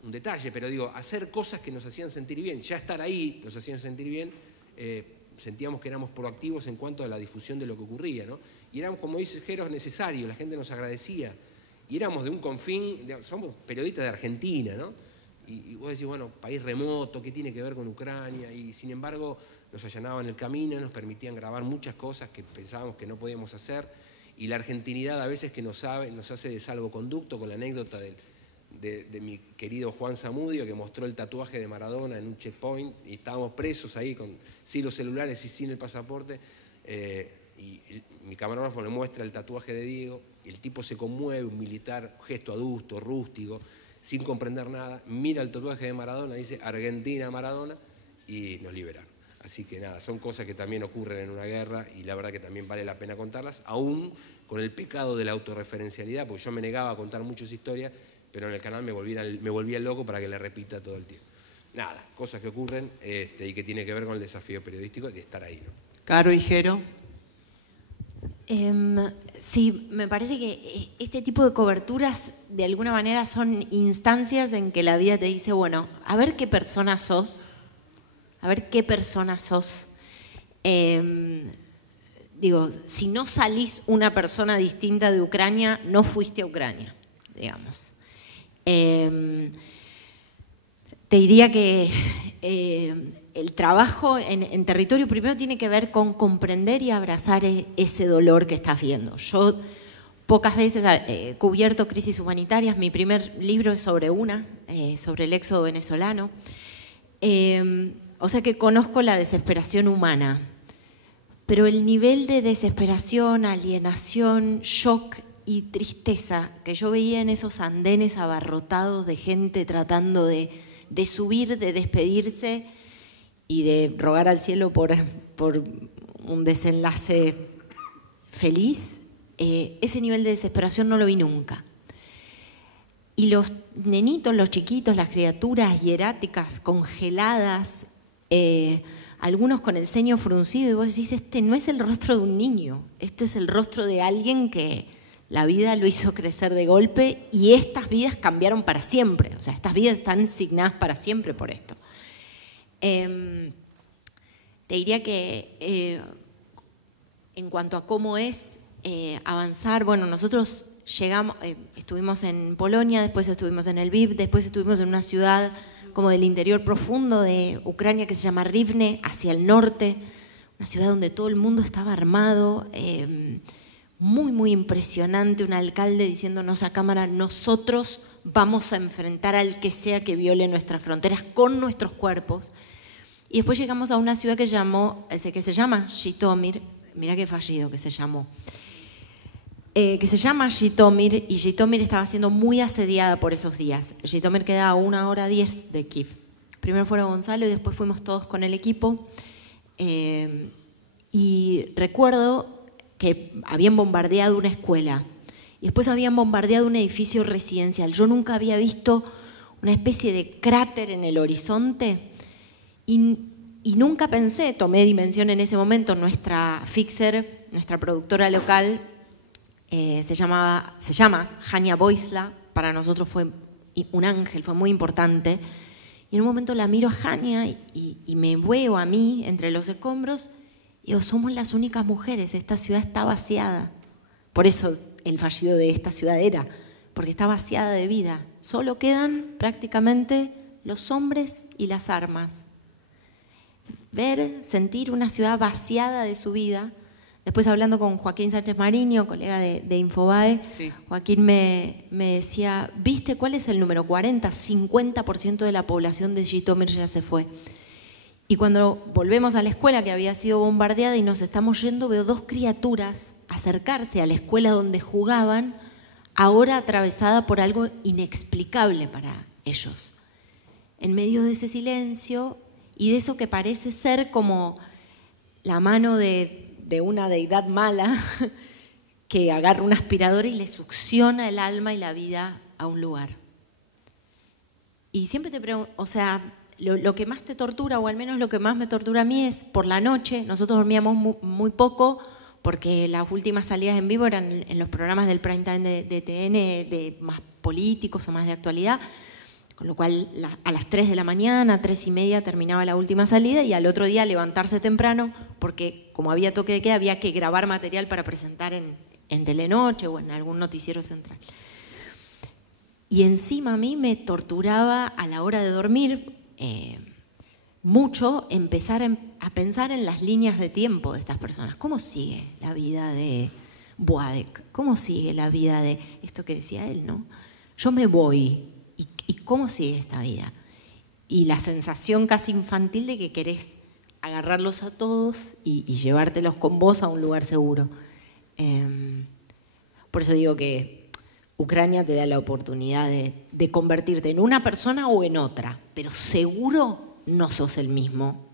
un detalle, pero digo, hacer cosas que nos hacían sentir bien, ya estar ahí nos hacían sentir bien, sentíamos que éramos proactivos en cuanto a la difusión de lo que ocurría, ¿no? Y éramos, como dice Jero, necesarios, la gente nos agradecía, y éramos de un confín, somos periodistas de Argentina, ¿no? Y vos decís, bueno, país remoto, ¿qué tiene que ver con Ucrania? Y sin embargo nos allanaban el camino, nos permitían grabar muchas cosas que pensábamos que no podíamos hacer, y la argentinidad a veces que nos hace de salvoconducto, con la anécdota de mi querido Juan Zamudio, que mostró el tatuaje de Maradona en un checkpoint, y estábamos presos ahí sin los celulares y sin el pasaporte, y mi camarógrafo le muestra el tatuaje de Diego, y el tipo se conmueve, un militar, gesto adusto, rústico, sin comprender nada, mira el tatuaje de Maradona, dice Argentina Maradona, y nos liberaron. Así que nada, son cosas que también ocurren en una guerra y la verdad que también vale la pena contarlas, aún con el pecado de la autorreferencialidad, porque yo me negaba a contar muchas historias, pero en el canal me volvía loco para que le repita todo el tiempo. Nada, cosas que ocurren y que tiene que ver con el desafío periodístico de estar ahí, ¿no? Caro y Jero. Sí, me parece que este tipo de coberturas de alguna manera son instancias en que la vida te dice, bueno, a ver qué persona sos, a ver qué persona sos. Digo, si no salís una persona distinta de Ucrania, no fuiste a Ucrania, digamos. Te diría que el trabajo en territorio primero tiene que ver con comprender y abrazar ese dolor que estás viendo. Yo pocas veces he cubierto crisis humanitarias. Mi primer libro es sobre sobre el éxodo venezolano. O sea que conozco la desesperación humana, pero el nivel de desesperación, alienación, shock y tristeza que yo veía en esos andenes abarrotados de gente tratando de subir, de despedirse y de rogar al cielo por un desenlace feliz, ese nivel de desesperación no lo vi nunca. Y los nenitos, los chiquitos, las criaturas hieráticas, congeladas, algunos con el ceño fruncido, y vos decís, este no es el rostro de un niño, este es el rostro de alguien que la vida lo hizo crecer de golpe y estas vidas cambiaron para siempre, o sea, estas vidas están signadas para siempre por esto. Te diría que en cuanto a cómo es avanzar, bueno, nosotros llegamos, estuvimos en Polonia, después estuvimos en el Lviv, después estuvimos en una ciudad como del interior profundo de Ucrania que se llama Rivne, hacia el norte, una ciudad donde todo el mundo estaba armado, muy, muy impresionante, un alcalde diciéndonos a cámara, nosotros vamos a enfrentar al que sea que viole nuestras fronteras con nuestros cuerpos. Y después llegamos a una ciudad que se llama Zhytomyr, mira qué fallido que se llamó, que se llama Zhytomyr, y Zhytomyr estaba siendo muy asediada por esos días. Zhytomyr queda a 1:10 de Kiev. Primero fueron Gonzalo y después fuimos todos con el equipo. Y recuerdo que habían bombardeado una escuela y después habían bombardeado un edificio residencial. Yo nunca había visto una especie de cráter en el horizonte y nunca pensé, tomé dimensión en ese momento. Nuestra fixer, nuestra productora local, se llama Jania Boisla. Para nosotros fue un ángel, fue muy importante. Y en un momento la miro a Jania y me veo a mí entre los escombros y digo, somos las únicas mujeres, esta ciudad está vaciada. Por eso el fallido de esta ciudad era, porque está vaciada de vida. Solo quedan prácticamente los hombres y las armas. Ver, sentir una ciudad vaciada de su vida. Después hablando con Joaquín Sánchez Mariño, colega de Infobae, sí. Joaquín me decía, ¿viste cuál es el número 40? 50% de la población de Jytomyr ya se fue. Y cuando volvemos a la escuela que había sido bombardeada y nos estamos yendo, veo dos criaturas acercarse a la escuela donde jugaban, ahora atravesada por algo inexplicable para ellos. En medio de ese silencio y de eso que parece ser como la mano de una deidad mala que agarra una aspiradora y le succiona el alma y la vida a un lugar. Y siempre te pregunto, o sea, lo que más te tortura, o al menos lo que más me tortura a mí, es por la noche. Nosotros dormíamos muy poco porque las últimas salidas en vivo eran en los programas del prime time de TN, de más políticos o más de actualidad, con lo cual a las 3 de la mañana, 3:30 terminaba la última salida y al otro día levantarse temprano porque como había toque de queda había que grabar material para presentar en Telenoche o en algún noticiero central. Y encima a mí me torturaba a la hora de dormir mucho empezar a pensar en las líneas de tiempo de estas personas. ¿Cómo sigue la vida de Władek? ¿Cómo sigue la vida de esto que decía él, no? Yo me voy. ¿Y cómo sigue esta vida? Y la sensación casi infantil de que querés agarrarlos a todos y llevártelos con vos a un lugar seguro. Por eso digo que Ucrania te da la oportunidad de convertirte en una persona o en otra, pero seguro no sos el mismo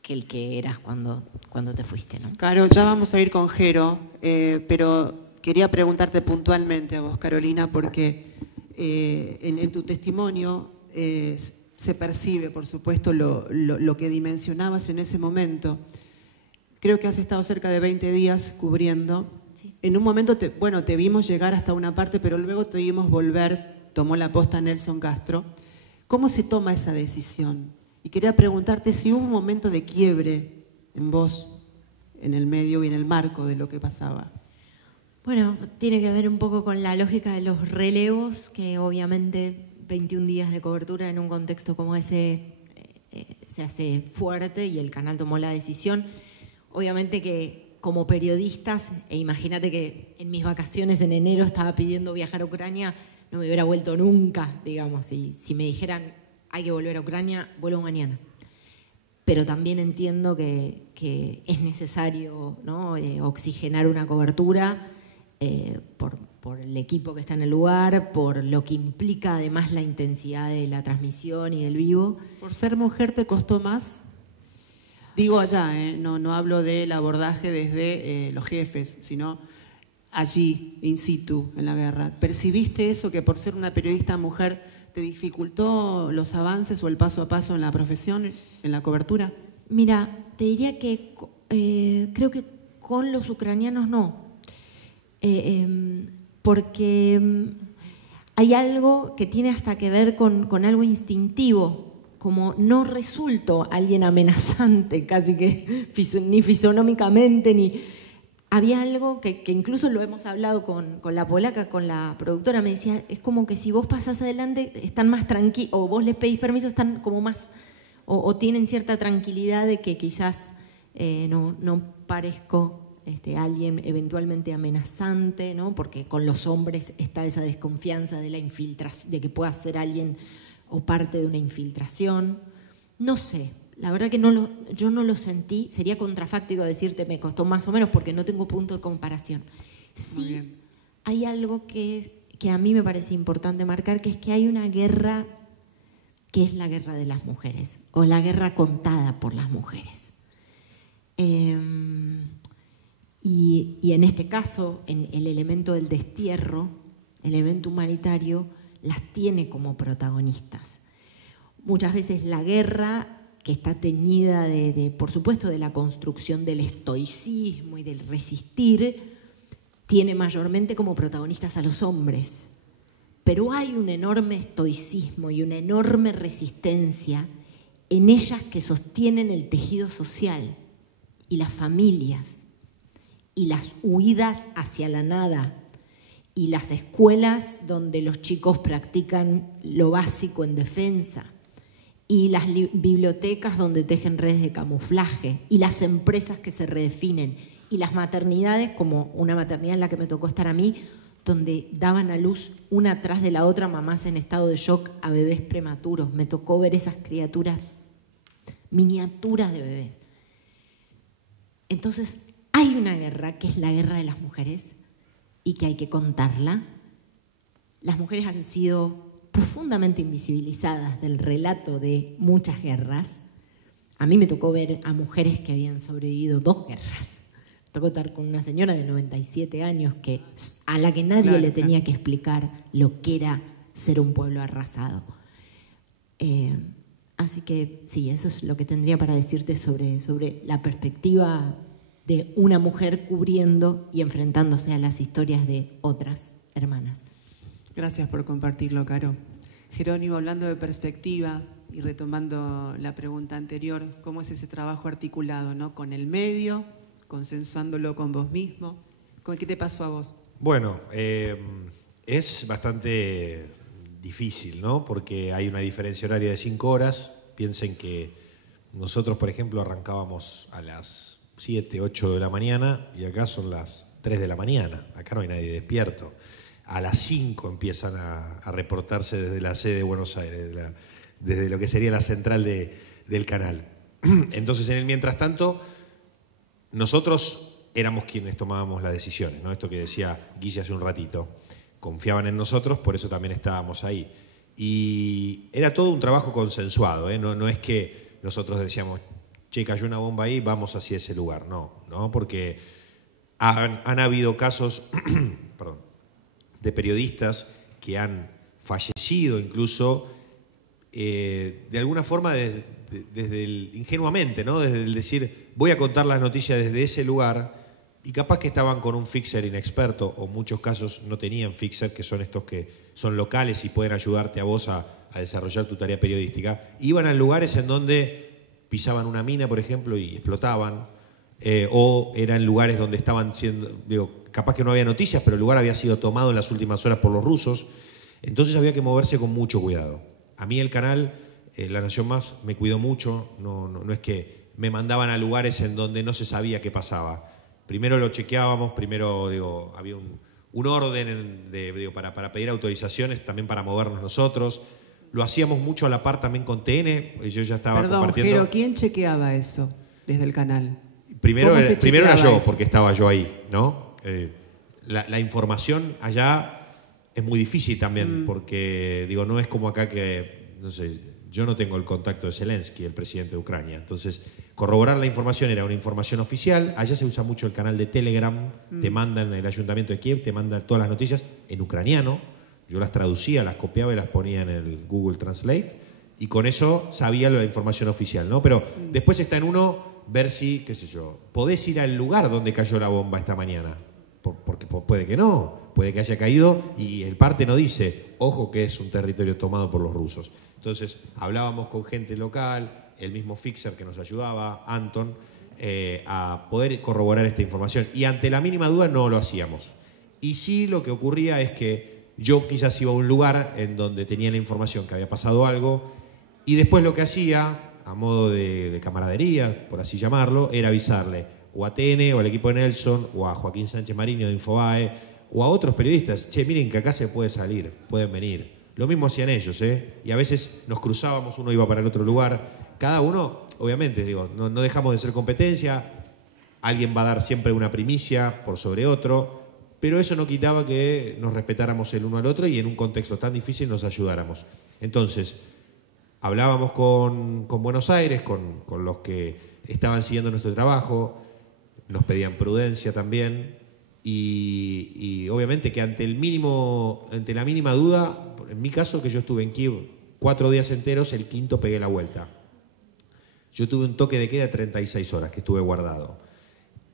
que el que eras cuando te fuiste, ¿no? Caro, ya vamos a ir con Jero, pero quería preguntarte puntualmente a vos, Carolina, porque en tu testimonio se percibe, por supuesto, lo que dimensionabas en ese momento. Creo que has estado cerca de 20 días cubriendo. Sí. En un momento, te vimos llegar hasta una parte, pero luego te vimos volver, tomó la posta Nelson Castro. ¿Cómo se toma esa decisión? Y quería preguntarte si hubo un momento de quiebre en vos, en el medio y en el marco de lo que pasaba. Bueno, tiene que ver un poco con la lógica de los relevos, que obviamente 21 días de cobertura en un contexto como ese se hace fuerte y el canal tomó la decisión. Obviamente que como periodistas, e imagínate que en mis vacaciones en enero estaba pidiendo viajar a Ucrania, no me hubiera vuelto nunca, digamos, y si me dijeran hay que volver a Ucrania, vuelvo mañana. Pero también entiendo que es necesario, ¿no? Oxigenar una cobertura, por el equipo que está en el lugar, por lo que implica además la intensidad de la transmisión y del vivo. ¿Por ser mujer te costó más? Digo allá, no hablo del abordaje desde los jefes, sino allí, in situ, en la guerra. ¿Percibiste eso, que por ser una periodista mujer te dificultó los avances o el paso a paso en la profesión, en la cobertura? Mira, te diría que creo que con los ucranianos no. Porque hay algo que tiene hasta que ver con algo instintivo, como no resulto alguien amenazante, casi que ni fisonómicamente, ni... Había algo que incluso lo hemos hablado con la polaca, con la productora, me decía, es como que si vos pasás adelante están más tranquilos, o vos les pedís permiso, están como más, o tienen cierta tranquilidad de que quizás no parezco alguien eventualmente amenazante, ¿no? Porque con los hombres está esa desconfianza de la infiltración, de que pueda ser alguien o parte de una infiltración. No sé, la verdad que yo no lo sentí, sería contrafáctico decirte me costó más o menos porque no tengo punto de comparación. Sí, hay algo que a mí me parece importante marcar, que es que hay una guerra que es la guerra de las mujeres, o la guerra contada por las mujeres. Y en este caso, en el elemento del destierro, el elemento humanitario, las tiene como protagonistas. Muchas veces la guerra, que está teñida por supuesto, de la construcción del estoicismo y del resistir, tiene mayormente como protagonistas a los hombres. Pero hay un enorme estoicismo y una enorme resistencia en ellas que sostienen el tejido social y las familias y las huidas hacia la nada y las escuelas donde los chicos practican lo básico en defensa y las bibliotecas donde tejen redes de camuflaje y las empresas que se redefinen y las maternidades, como una maternidad en la que me tocó estar a mí, donde daban a luz una tras de la otra mamás en estado de shock a bebés prematuros. Me tocó ver esas criaturas, miniaturas de bebés. Entonces, hay una guerra que es la guerra de las mujeres y que hay que contarla. Las mujeres han sido profundamente invisibilizadas del relato de muchas guerras. A mí me tocó ver a mujeres que habían sobrevivido 2 guerras. Me tocó estar con una señora de 97 años a la que nadie le tenía que explicar lo que era ser un pueblo arrasado. Así que sí, eso es lo que tendría para decirte sobre la perspectiva de una mujer cubriendo y enfrentándose a las historias de otras hermanas. Gracias por compartirlo, Caro. Jerónimo, hablando de perspectiva y retomando la pregunta anterior, ¿cómo es ese trabajo articulado, ¿no? Con el medio, consensuándolo con vos mismo. ¿Qué te pasó a vos? Bueno, es bastante difícil, ¿no? Porque hay una diferencia horaria de 5 horas. Piensen que nosotros, por ejemplo, arrancábamos a las 7, 8 de la mañana y acá son las 3 de la mañana. Acá no hay nadie despierto. A las 5 empiezan a reportarse desde la sede de Buenos Aires, desde lo que sería la central del canal. Entonces, en el mientras tanto, nosotros éramos quienes tomábamos las decisiones, ¿no? Esto que decía Guille hace un ratito. Confiaban en nosotros, por eso también estábamos ahí. Y era todo un trabajo consensuado, ¿eh? No es que nosotros decíamos, che, cayó una bomba ahí, vamos hacia ese lugar. No, porque han habido casos perdón, de periodistas que han fallecido incluso de alguna forma desde ingenuamente, ¿no? Desde el decir, voy a contar las noticias desde ese lugar, y capaz que estaban con un fixer inexperto, o en muchos casos no tenían fixer, que son estos que son locales y pueden ayudarte a vos a desarrollar tu tarea periodística. Iban a lugares en donde pisaban una mina, por ejemplo, y explotaban, o eran lugares donde estaban siendo, capaz que no había noticias, pero el lugar había sido tomado en las últimas horas por los rusos. Entonces había que moverse con mucho cuidado. A mí el canal, La Nación Más, me cuidó mucho. No es que me mandaban a lugares en donde no se sabía qué pasaba. Primero lo chequeábamos, primero había un orden para pedir autorizaciones, también para movernos nosotros. Lo hacíamos mucho a la par también con TN. Yo ya estaba compartiendo. Pero ¿quién chequeaba eso desde el canal? Primero era yo, porque estaba yo ahí, ¿no? La información allá es muy difícil también, porque no es como acá que, no sé, yo no tengo el contacto de Zelensky, el presidente de Ucrania. Entonces, corroborar la información era una información oficial. Allá se usa mucho el canal de Telegram, te mandan, el ayuntamiento de Kiev te manda todas las noticias en ucraniano. Yo las traducía, las copiaba y las ponía en el Google Translate, y con eso sabía la información oficial, ¿no? Pero después está en uno ver si, qué sé yo, podés ir al lugar donde cayó la bomba esta mañana, porque puede que no, puede que haya caído y el parte no dice, ojo que es un territorio tomado por los rusos. Entonces hablábamos con gente local, el mismo fixer que nos ayudaba, Anton, a poder corroborar esta información, y ante la mínima duda no lo hacíamos. Y sí, lo que ocurría es que yo quizás iba a un lugar en donde tenía la información que había pasado algo, y después lo que hacía, a modo de camaradería, por así llamarlo, era avisarle o a TN o al equipo de Nelson o a Joaquín Sánchez Mariño de Infobae o a otros periodistas, che, miren que acá se puede salir, pueden venir. Lo mismo hacían ellos, y a veces nos cruzábamos, uno iba para el otro lugar, cada uno, obviamente, no dejamos de ser competencia, alguien va a dar siempre una primicia por sobre otro, pero eso no quitaba que nos respetáramos el uno al otro y en un contexto tan difícil nos ayudáramos. Entonces, hablábamos con Buenos Aires, con los que estaban siguiendo nuestro trabajo, nos pedían prudencia también y obviamente que ante la mínima duda, en mi caso que yo estuve en Kiev 4 días enteros, el quinto pegué la vuelta. Yo tuve un toque de queda de 36 horas que estuve guardado.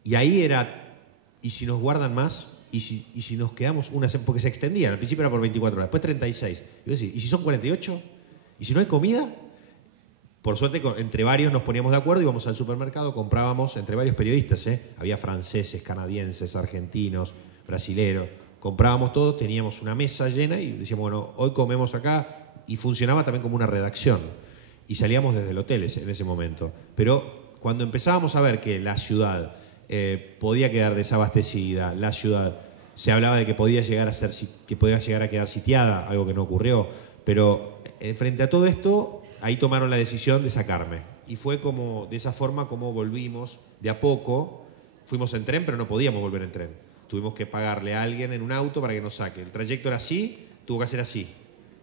Y ahí era, ¿y si nos guardan más? ¿Y si nos quedamos porque se extendían? Al principio era por 24 horas, después 36. Yo decía, ¿y si son 48? ¿Y si no hay comida? Por suerte, entre varios nos poníamos de acuerdo, íbamos al supermercado, comprábamos, entre varios periodistas, había franceses, canadienses, argentinos, brasileros, comprábamos todo, teníamos una mesa llena y decíamos, bueno, hoy comemos acá, y funcionaba también como una redacción. Y salíamos desde el hotel en ese momento. Pero cuando empezábamos a ver que la ciudad podía quedar desabastecida, la ciudad, se hablaba de que podía llegar a quedar sitiada, algo que no ocurrió, pero frente a todo esto, ahí tomaron la decisión de sacarme. Y fue de esa forma como volvimos, de a poco. Fuimos en tren, pero no podíamos volver en tren. Tuvimos que pagarle a alguien en un auto para que nos saque. El trayecto era así, tuvo que hacer así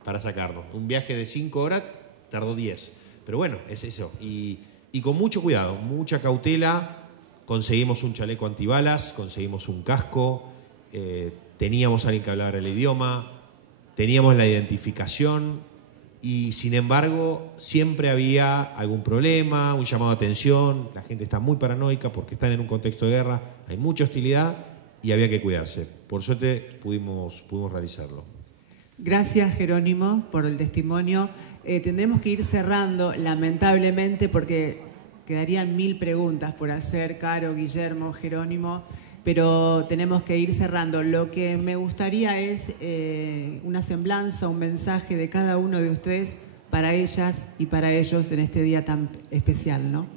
para sacarnos. Un viaje de 5 horas tardó 10. Pero bueno, es eso. Y con mucho cuidado, mucha cautela, conseguimos un chaleco antibalas, conseguimos un casco, teníamos a alguien que hablara el idioma, teníamos la identificación y sin embargo siempre había algún problema, un llamado de atención, la gente está muy paranoica porque están en un contexto de guerra, hay mucha hostilidad y había que cuidarse. Por suerte pudimos realizarlo. Gracias, Jerónimo, por el testimonio. Tendremos que ir cerrando, lamentablemente, porque quedarían 1000 preguntas por hacer, Caro, Guillermo, Jerónimo, pero tenemos que ir cerrando. Lo que me gustaría es una semblanza, un mensaje de cada uno de ustedes para ellas y para ellos en este día tan especial, ¿no?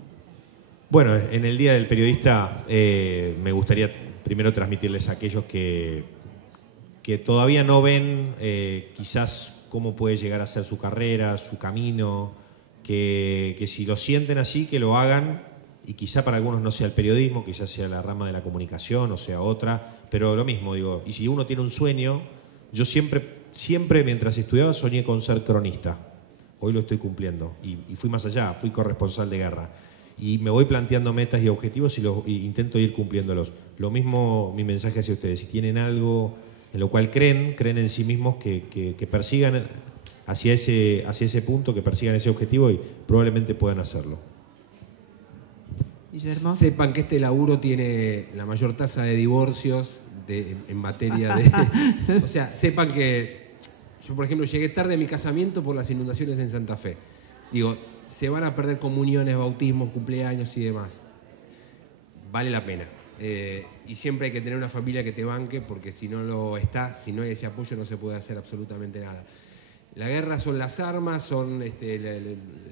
Bueno, en el Día del Periodista me gustaría primero transmitirles a aquellos que todavía no ven quizás cómo puede llegar a ser su carrera, su camino, que si lo sienten así, que lo hagan, y quizá para algunos no sea el periodismo, quizás sea la rama de la comunicación o sea otra, pero lo mismo, digo, y si uno tiene un sueño, yo siempre mientras estudiaba soñé con ser cronista, hoy lo estoy cumpliendo, y fui más allá, fui corresponsal de guerra, y me voy planteando metas y objetivos y intento ir cumpliéndolos. Lo mismo mi mensaje hacia ustedes, si tienen algo en lo cual creen en sí mismos, que persigan hacia ese punto, que persigan ese objetivo y probablemente puedan hacerlo. Guillermo. Sepan que este laburo tiene la mayor tasa de divorcios en materia de... O sea, sepan que yo, por ejemplo, llegué tarde a mi casamiento por las inundaciones en Santa Fe. Digo, se van a perder comuniones, bautismos, cumpleaños y demás. Vale la pena. Y siempre hay que tener una familia que te banque, porque si no hay ese apoyo no se puede hacer absolutamente nada. La guerra son las armas, son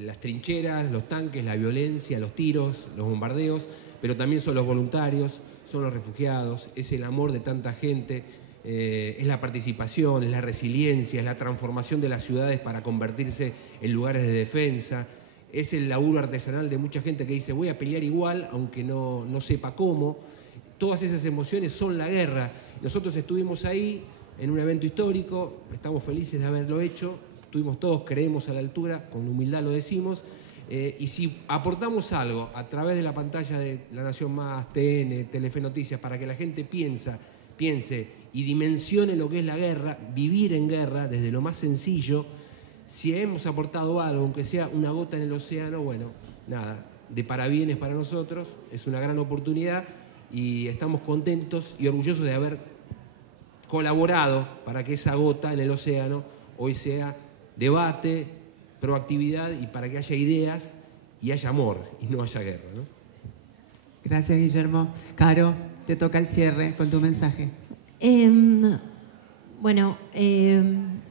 las trincheras, los tanques, la violencia, los tiros, los bombardeos, pero también son los voluntarios, son los refugiados, es el amor de tanta gente, es la participación, es la resiliencia, es la transformación de las ciudades para convertirse en lugares de defensa, es el laburo artesanal de mucha gente que dice voy a pelear igual aunque no sepa cómo. Todas esas emociones son la guerra. Nosotros estuvimos ahí en un evento histórico, estamos felices de haberlo hecho, estuvimos todos, creemos a la altura, con humildad lo decimos, y si aportamos algo a través de la pantalla de La Nación Más, TN, Telefe Noticias, para que la gente piense y dimensione lo que es la guerra, vivir en guerra desde lo más sencillo, si hemos aportado algo, aunque sea una gota en el océano, bueno, nada, de parabienes para nosotros, es una gran oportunidad y estamos contentos y orgullosos de haber colaborado para que esa gota en el océano hoy sea debate, proactividad y para que haya ideas y haya amor y no haya guerra, ¿no? Gracias, Guillermo. Caro, te toca el cierre con tu mensaje.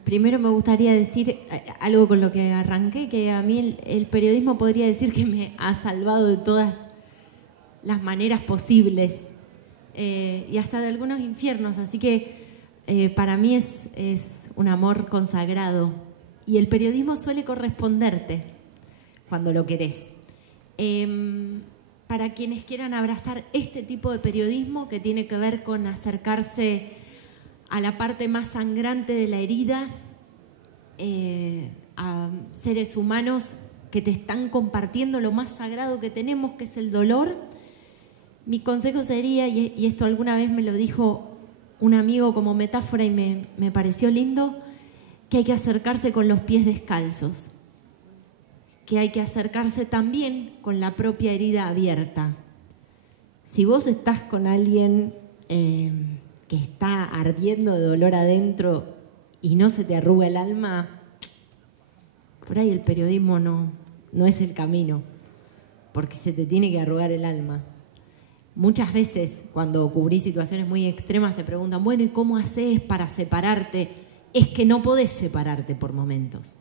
Primero me gustaría decir algo con lo que arranqué, que a mí el periodismo podría decir que me ha salvado de todas las maneras posibles y hasta de algunos infiernos, así que para mí es un amor consagrado y el periodismo suele corresponderte cuando lo querés. Para quienes quieran abrazar este tipo de periodismo que tiene que ver con acercarse a la parte más sangrante de la herida, a seres humanos que te están compartiendo lo más sagrado que tenemos, que es el dolor. Mi consejo sería, y esto alguna vez me lo dijo un amigo como metáfora y me pareció lindo, que hay que acercarse con los pies descalzos, que hay que acercarse también con la propia herida abierta. Si vos estás con alguien que está ardiendo de dolor adentro y no se te arruga el alma, por ahí el periodismo no es el camino, porque se te tiene que arrugar el alma. Muchas veces cuando cubrís situaciones muy extremas te preguntan, bueno, ¿y cómo haces para separarte? Es que no podés separarte por momentos.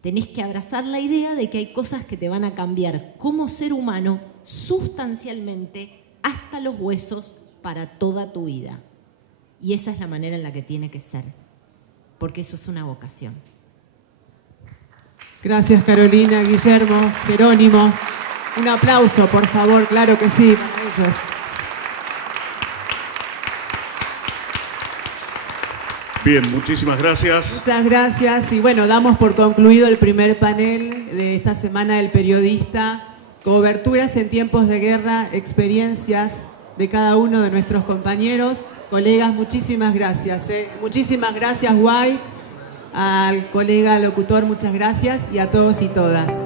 Tenés que abrazar la idea de que hay cosas que te van a cambiar como ser humano sustancialmente hasta los huesos para toda tu vida. Y esa es la manera en la que tiene que ser, porque eso es una vocación. Gracias, Carolina, Guillermo, Jerónimo. Un aplauso, por favor, claro que sí, para ellos. Bien, muchísimas gracias. Muchas gracias. Y bueno, damos por concluido el primer panel de esta semana del periodista. Coberturas en tiempos de guerra, experiencias de cada uno de nuestros compañeros. Colegas, muchísimas gracias. Muchísimas gracias, Guay. Al colega locutor, muchas gracias. Y a todos y todas.